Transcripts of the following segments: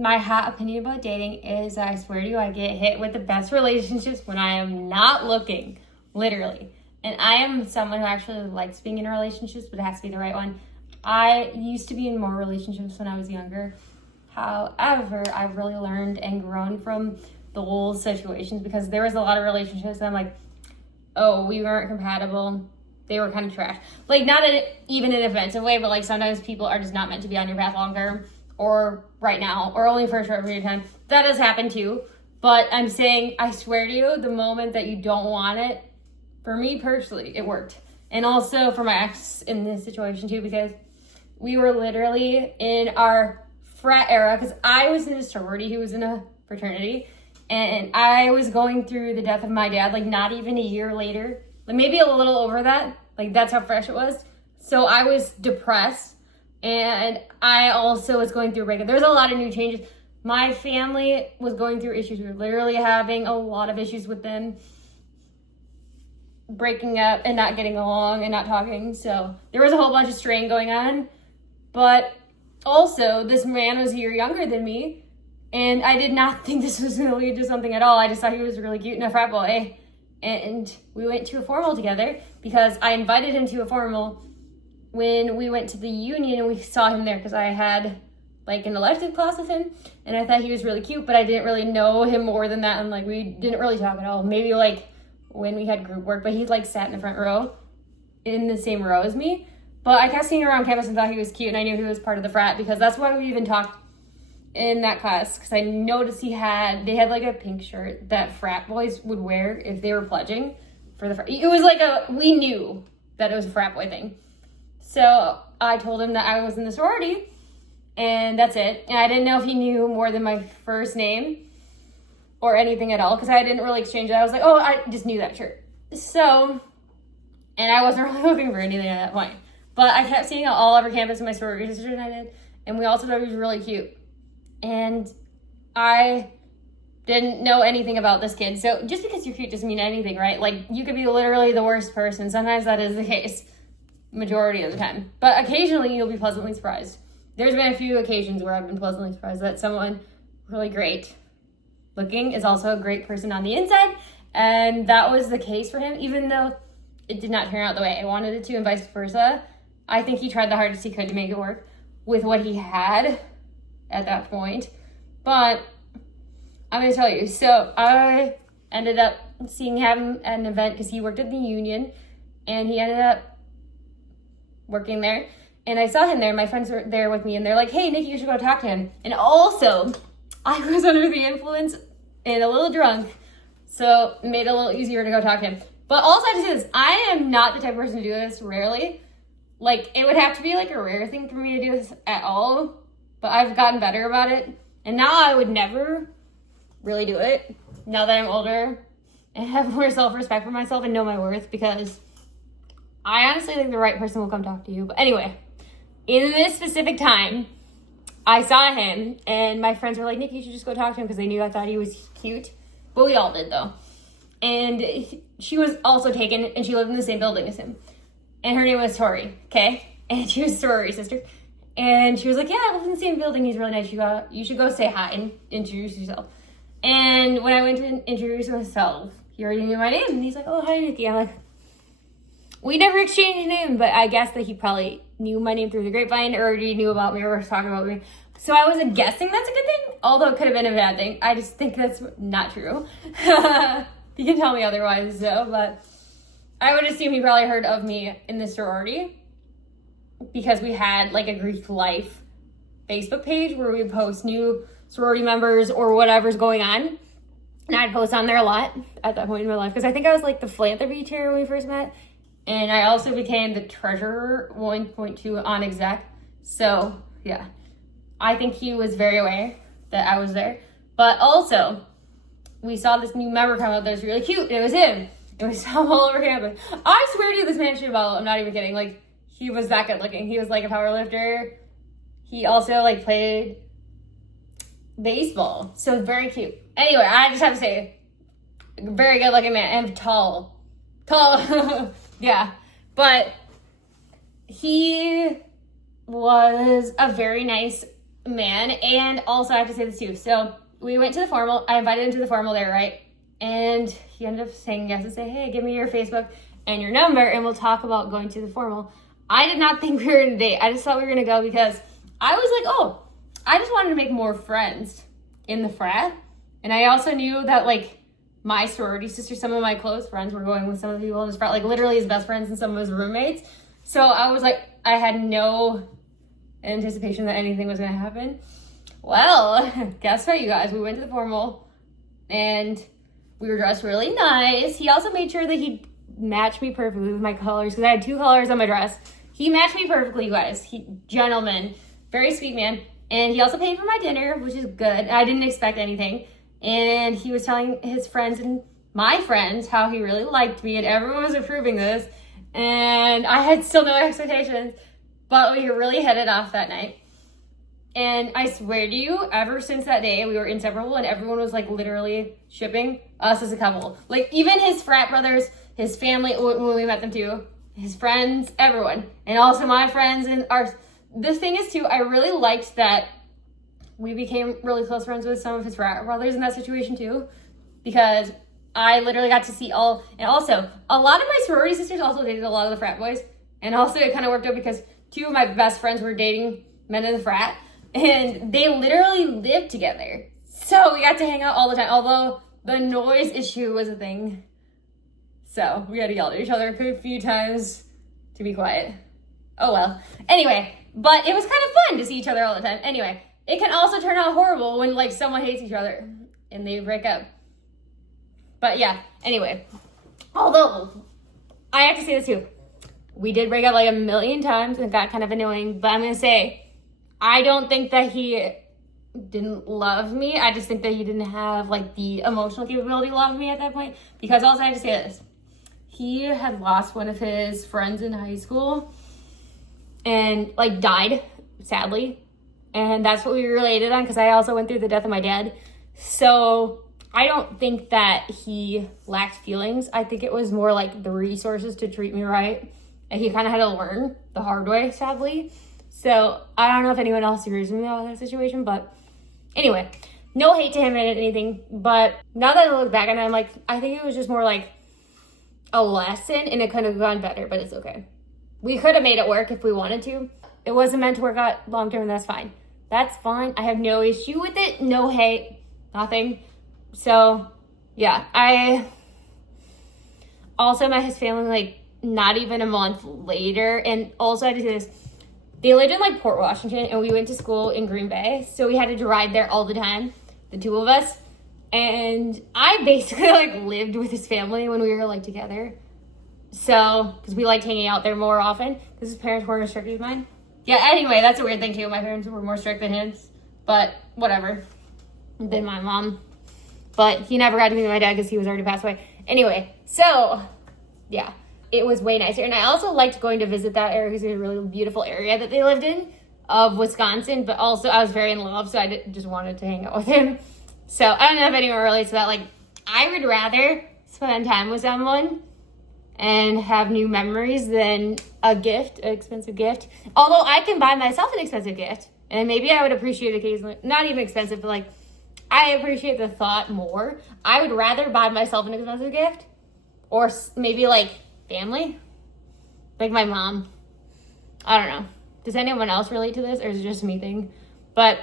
my hot opinion about dating is, I swear to you, I get hit with the best relationships when I am not looking, literally. And I am someone who actually likes being in relationships, but it has to be the right one. I used to be in more relationships when I was younger. However, I've really learned and grown from those situations because there was a lot of relationships that I'm like, oh, we weren't compatible. They were kind of trash. Like, not even in an offensive way, but like sometimes people are just not meant to be on your path long term or right now or only for a short period of time. That has happened too. But I'm saying, I swear to you, the moment that you don't want it, for me personally, it worked. And also for my ex in this situation too, because we were literally in our frat era, because I was in a sorority, he was in a fraternity, and I was going through the death of my dad, like not even a year later, like maybe a little over that, like that's how fresh it was. So I was depressed, and I also was going through a breakup. There was a lot of new changes. My family was going through issues. We were literally having a lot of issues with them breaking up and not getting along and not talking. So there was a whole bunch of strain going on. But also, this man was a year younger than me, and I did not think this was going to lead to something at all. I just thought he was really cute and a frat boy. And we went to a formal together because I invited him to a formal when we went to the union and we saw him there because I had like an elective class with him, and I thought he was really cute, but I didn't really know him more than that, and like we didn't really talk at all. Maybe like when we had group work, but he like sat in the front row in the same row as me. But I kept seeing him around campus and thought he was cute, and I knew he was part of the frat because that's why we even talked in that class, because I noticed they had like a pink shirt that frat boys would wear if they were pledging for the frat. It was like we knew that it was a frat boy thing. So I told him that I was in the sorority, and that's it. And I didn't know if he knew more than my first name or anything at all, because I didn't really exchange it. I was like, oh, I just knew that shirt. So, and I wasn't really looking for anything at that point. But I kept seeing it all over campus, and my sorority sister and I did. And we also thought he was really cute. And I didn't know anything about this kid. So just because you're cute doesn't mean anything, right? Like, you could be literally the worst person. Sometimes that is the case, majority of the time. But occasionally you'll be pleasantly surprised. There's been a few occasions where I've been pleasantly surprised that someone really great looking is also a great person on the inside. And that was the case for him, even though it did not turn out the way I wanted it to, and vice versa. I think he tried the hardest he could to make it work with what he had at that point. But I'm going to tell you, so I ended up seeing him at an event because he worked at the union, and he ended up working there. And I saw him there. My friends were there with me, and they're like, hey, Nikki, you should go talk to him. And also, I was under the influence and a little drunk, so it made it a little easier to go talk to him. But also, I have to say this, I am not the type of person to do this rarely. Like, it would have to be like a rare thing for me to do this at all. But I've gotten better about it. And now I would never really do it, now that I'm older and have more self-respect for myself and know my worth, because I honestly think the right person will come talk to you. But anyway, in this specific time, I saw him, and my friends were like, Nick, you should just go talk to him, because they knew I thought he was cute. But we all did, though. And she was also taken, and she lived in the same building as him. And her name was Tori, okay? And she was a sorority sister. And she was like, yeah, I live in the same building. He's really nice. You should go say hi and introduce yourself. And when I went to introduce myself, he already knew my name. And he's like, oh, hi, Nikki. I'm like, we never exchanged names, but I guess that he probably knew my name through the grapevine, or already knew about me, or was talking about me. So I was guessing that's a good thing, although it could have been a bad thing. I just think that's not true. You can tell me otherwise, though, but I would assume he probably heard of me in the sorority, because we had like a Greek life Facebook page where we would post new sorority members or whatever's going on. And I'd post on there a lot at that point in my life, because I think I was like the philanthropy chair when we first met. And I also became the treasurer 1.2 on exec. So yeah, I think he was very aware that I was there. But also, we saw this new member come out that was really cute. It was him. And we saw him all over campus. I swear to you, this man should have all, I'm not even kidding. Like, he was that good looking. He was like a power lifter. He also like played baseball. So very cute. Anyway, I just have to say, very good looking man, and tall. Yeah. But he was a very nice man. And also, I have to say this too. So we went to the formal. I invited him to the formal there, right? And he ended up saying yes and say, hey, give me your Facebook and your number, and we'll talk about going to the formal. I did not think we were going to date. I just thought we were going to go because I was like, oh, I just wanted to make more friends in the frat. And I also knew that, like, my sorority sister, some of my close friends were going with some of the people in his frat, like literally his best friends and some of his roommates. So I was like, I had no anticipation that anything was going to happen. Well, guess what, you guys? We went to the formal and we were dressed really nice. He also made sure that he matched me perfectly with my colors because I had 2 colors on my dress. He matched me perfectly, you guys. Gentleman, very sweet man. And he also paid for my dinner, which is good. I didn't expect anything. And he was telling his friends and my friends how he really liked me, and everyone was approving this. And I had still no expectations, but we really hit it off that night. And I swear to you, ever since that day, we were inseparable, and everyone was like literally shipping us as a couple. Like even his frat brothers, his family, when we met them too, his friends, everyone. And also my friends and ours. The thing is too, I really liked that we became really close friends with some of his frat brothers in that situation too, because I literally got to see all, and also a lot of my sorority sisters also dated a lot of the frat boys. And also it kind of worked out because 2 of my best friends were dating men in the frat, and they literally lived together. So we got to hang out all the time, although the noise issue was a thing. So we had to yell at each other a few times to be quiet. Oh well. Anyway, but it was kind of fun to see each other all the time. Anyway, it can also turn out horrible when like someone hates each other and they break up. But yeah, anyway, although I have to say this too, we did break up like a million times and it got kind of annoying, but I'm going to say, I don't think that he didn't love me. I just think that he didn't have like the emotional capability to love me at that point, because also I have to say this, he had lost one of his friends in high school and like died, sadly. And that's what we related on, because I also went through the death of my dad. So I don't think that he lacked feelings. I think it was more like the resources to treat me right. And he kind of had to learn the hard way, sadly. So I don't know if anyone else agrees with me on that situation. But anyway, no hate to him or anything. But now that I look back on it, I'm like, I think it was just more like a lesson, and it could have gone better, but it's okay. We could have made it work if we wanted to. It wasn't meant to work out long term, that's fine. That's fine. I have no issue with it. No hate. Nothing. So, yeah. I also met his family, like, not even a month later. And also, I had to say this. They lived in, like, Port Washington, and we went to school in Green Bay. So, we had to ride there all the time, the 2 of us. And I basically, like, lived with his family when we were, like, together. So, because we liked hanging out there more often, because his parents weren't as strict as mine. Yeah, anyway, that's a weird thing, too. My parents were more strict than his, but whatever. Than my mom. But he never got to meet my dad because he was already passed away. Anyway, so, yeah, it was way nicer. And I also liked going to visit that area because it was a really beautiful area that they lived in of Wisconsin. But also, I was very in love, so I just wanted to hang out with him. So, I don't know if anyone relates to that. Like, I would rather spend time with someone and have new memories than a gift, an expensive gift. Although I can buy myself an expensive gift, and maybe I would appreciate it occasionally. Not even expensive, but like, I appreciate the thought more. I would rather buy myself an expensive gift, or maybe like family, like my mom. I don't know. Does anyone else relate to this, or is it just me thing? But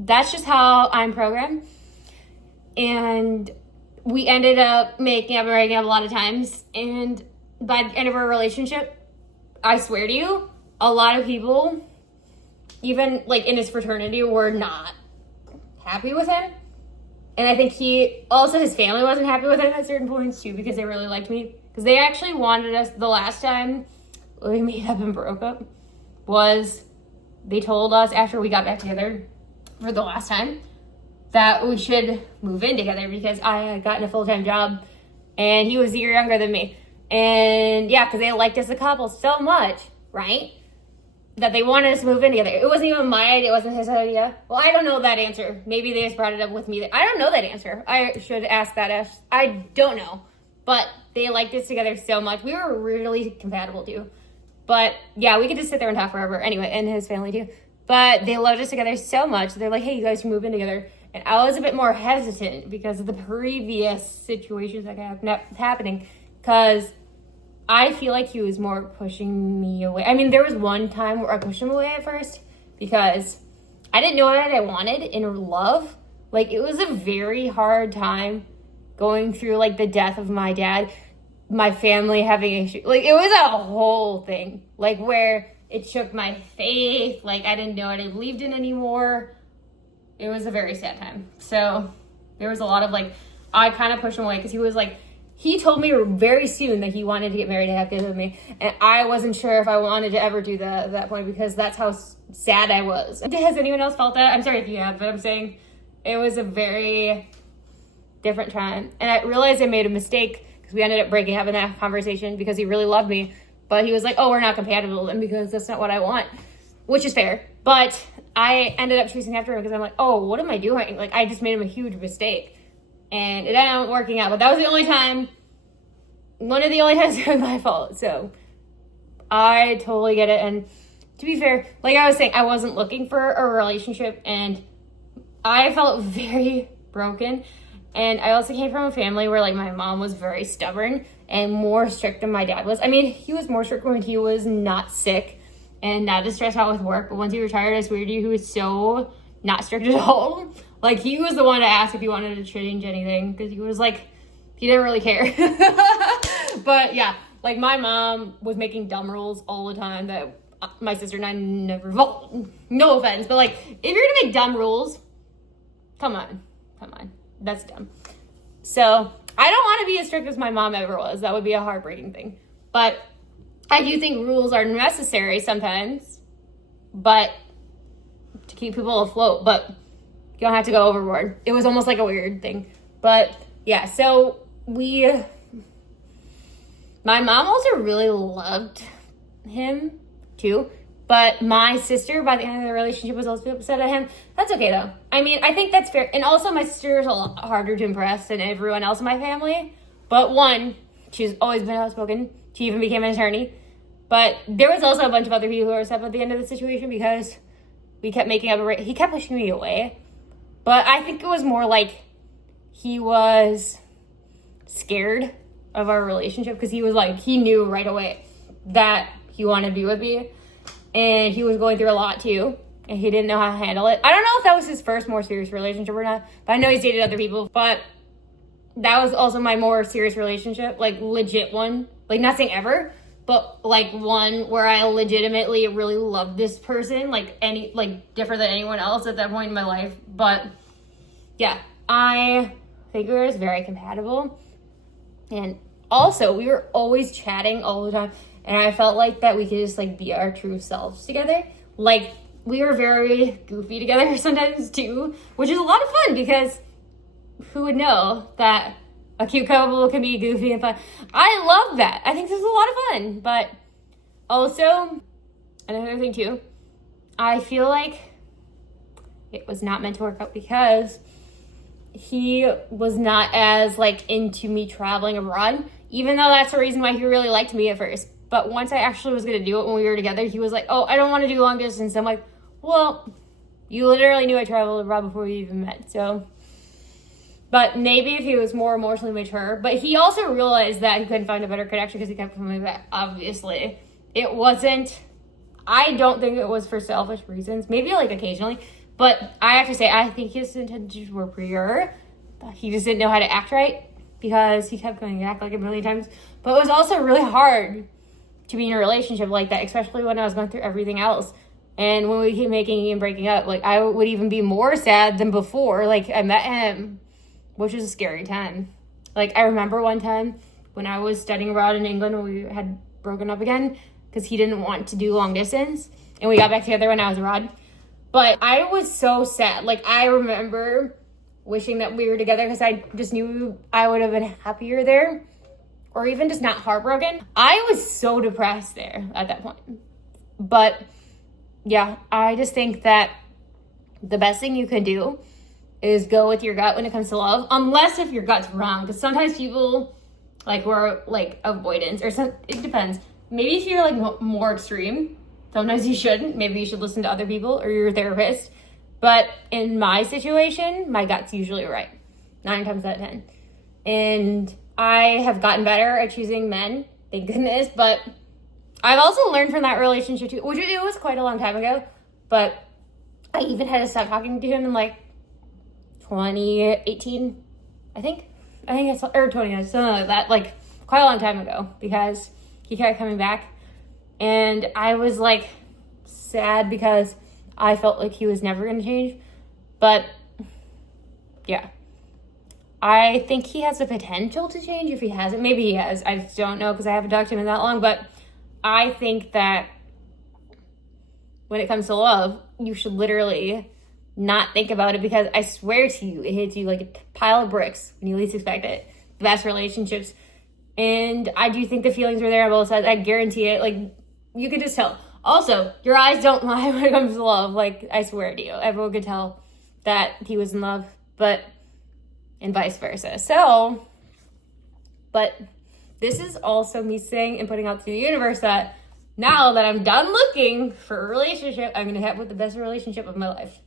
that's just how I'm programmed. And we ended up making up and breaking up a lot of times. And by the end of our relationship, I swear to you, a lot of people, even like in his fraternity, were not happy with him. And I think his family wasn't happy with him at certain points too, because they really liked me. Because they actually wanted us, the last time we made up and broke up, was they told us after we got back together for the last time that we should move in together because I had gotten a full-time job and he was a year younger than me. And yeah, because they liked us as a couple so much, right? That they wanted us to move in together. It wasn't even my idea. It wasn't his idea. Well, I don't know that answer. Maybe they just brought it up with me. I don't know that answer. I should ask that. I don't know. But they liked us together so much. We were really compatible too. But yeah, we could just sit there and talk forever. Anyway, and his family too. But they loved us together so much. They're like, hey, you guys can move in together. And I was a bit more hesitant because of the previous situations that kept happening. Because I feel like he was more pushing me away. I mean, there was one time where I pushed him away at first because I didn't know what I wanted in love. Like, it was a very hard time going through, like, the death of my dad, my family having issues. Like, it was a whole thing, like, where it shook my faith. Like, I didn't know what I believed in anymore. It was a very sad time. So there was a lot of, like, I kind of pushed him away because he was, like, he told me very soon that he wanted to get married and have kids with me. And I wasn't sure if I wanted to ever do that at that point because that's how sad I was. Has anyone else felt that? I'm sorry if you have, but I'm saying it was a very different time. And I realized I made a mistake because we ended up breaking up in that conversation because he really loved me. But he was like, oh, we're not compatible then because that's not what I want, which is fair. But I ended up choosing after him because I'm like, oh, what am I doing? Like, I just made him a huge mistake. And it ended up working out. But that was the only time, one of the only times it was my fault. So I totally get it. And to be fair, like I was saying, I wasn't looking for a relationship. And I felt very broken. And I also came from a family where, like, my mom was very stubborn and more strict than my dad was. I mean, he was more strict when he was not sick and not as stressed out with work. But once he retired, I swear to you, he was so not strict at all. Like, he was the one to ask if he wanted to change anything because he was like, he didn't really care. But yeah, like, my mom was making dumb rules all the time that my sister and I never followed. No offense, but, like, if you're gonna make dumb rules, come on. That's dumb. So I don't want to be as strict as my mom ever was. That would be a heartbreaking thing. But I do think rules are necessary sometimes, but to keep people afloat. But you don't have to go overboard. It was almost like a weird thing. But yeah, so my mom also really loved him too. But my sister, by the end of the relationship, was also upset at him. That's okay, though. I mean, I think that's fair. And also, my sister is a lot harder to impress than everyone else in my family. But one, she's always been outspoken. She even became an attorney. But there was also a bunch of other people who were upset at the end of the situation because we kept making up he kept pushing me away. But I think it was more like he was scared of our relationship because he was like, he knew right away that he wanted to be with me. And he was going through a lot too. And he didn't know how to handle it. I don't know if that was his first more serious relationship or not. But I know he's dated other people. But that was also my more serious relationship. Like, legit one. Like, not saying ever. But, like, one where I legitimately really loved this person. Like, different than anyone else at that point in my life. But, yeah. I think we were very compatible. And also, we were always chatting all the time. And I felt like that we could just, like, be our true selves together. Like, we were very goofy together sometimes, too. Which is a lot of fun because who would know that a cute couple can be goofy and fun. I love that. I think this is a lot of fun. But also, another thing, too. I feel like it was not meant to work out because he was not as, like, into me traveling abroad. Even though that's the reason why he really liked me at first. But once I actually was going to do it when we were together, he was like, oh, I don't want to do long distance. I'm like, well, you literally knew I traveled abroad before we even met. So, but maybe if he was more emotionally mature. But he also realized that he couldn't find a better connection because he kept coming back, obviously. It wasn't, I don't think it was for selfish reasons. Maybe, like, occasionally. But I have to say, I think his intentions were pure. He just didn't know how to act right because he kept coming back, like, a million times. But it was also really hard to be in a relationship like that, especially when I was going through everything else. And when we keep making and breaking up, like, I would even be more sad than before. Like, I met him, which is a scary time. Like, I remember one time when I was studying abroad in England when we had broken up again because he didn't want to do long distance. And we got back together when I was abroad. But I was so sad. Like, I remember wishing that we were together because I just knew I would have been happier there. Or even just not heartbroken. I was so depressed there at that point. But, yeah, I just think that the best thing you can do is go with your gut when it comes to love. Unless if your gut's wrong. Because sometimes people, like, were, like, avoidance. Or some, it depends. Maybe if you're, like, more extreme, Sometimes you shouldn't. Maybe you should listen to other people or your therapist. But in my situation, my gut's usually right. 9 times out of 10. And I have gotten better at choosing men, thank goodness. But I've also learned from that relationship too, which it was quite a long time ago. But I even had to stop talking to him in like 2018, I think it's, or 20, something like that, like quite a long time ago, because he kept coming back. And I was like sad because I felt like he was never going to change. But yeah, I think he has the potential to change if he hasn't. Maybe he has. I just don't know because I haven't talked to him in that long. But I think that when it comes to love, you should literally not think about it, because I swear to you, it hits you like a pile of bricks when you least expect it. The best relationships. And I do think the feelings were there on both sides. I guarantee it. Like, you could just tell. Also, your eyes don't lie when it comes to love. Like, I swear to you. Everyone could tell that he was in love, and vice versa. So, but this is also me saying and putting out to the universe that now that I'm done looking for a relationship, I'm going to have with the best relationship of my life.